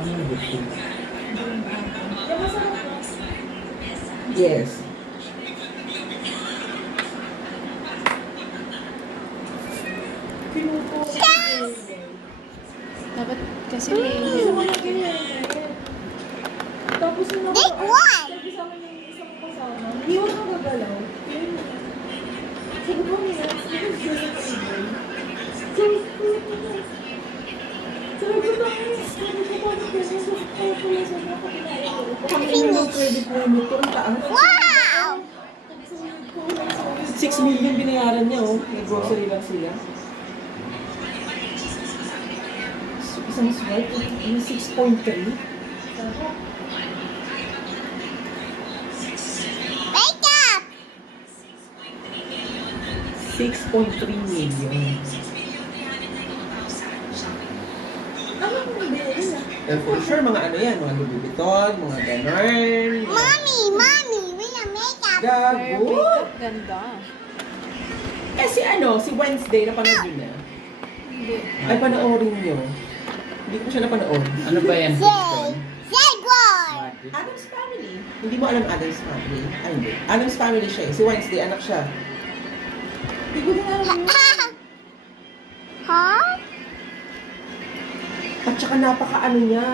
Ano yung gusto? Yung masarap ba? Yes. Pinupo. Dapat kasi may Gusto ko lang ganyan. Tapos yung nakaraan, sabi sa akin yung isang kasama, hindi ko nagagalaw. Sabi ko niya, sabi ko sa table. Sabi ko tayo, sabi ko paano ko sa kaya pala sa mga kapinayan ko. Kami na ng credit limit ko, ang taas. Wow! 6 million binayaran niya, oh. Nag-grocery lang sila. Isang swipe, yung 6.3. Wake up! 6.3 million. Ano kung hindi nila? And for sure, mga ano yan, mga Louis Vuitton, mga ganon. Mommy, we have makeup. Very Gago! makeup. Ganda. Eh si ano, si Wednesday, napanood yun na. Hindi. Ay, panoorin nyo. Hindi ko siya napanood. Ano ba yan? Say boy. Adam's Family. Hindi mo alam Adam's Family? Ay, hindi. Adam's Family siya eh. Si Wednesday, anak siya. Hindi ko din alam yun. Huh? At saka napaka ano niya.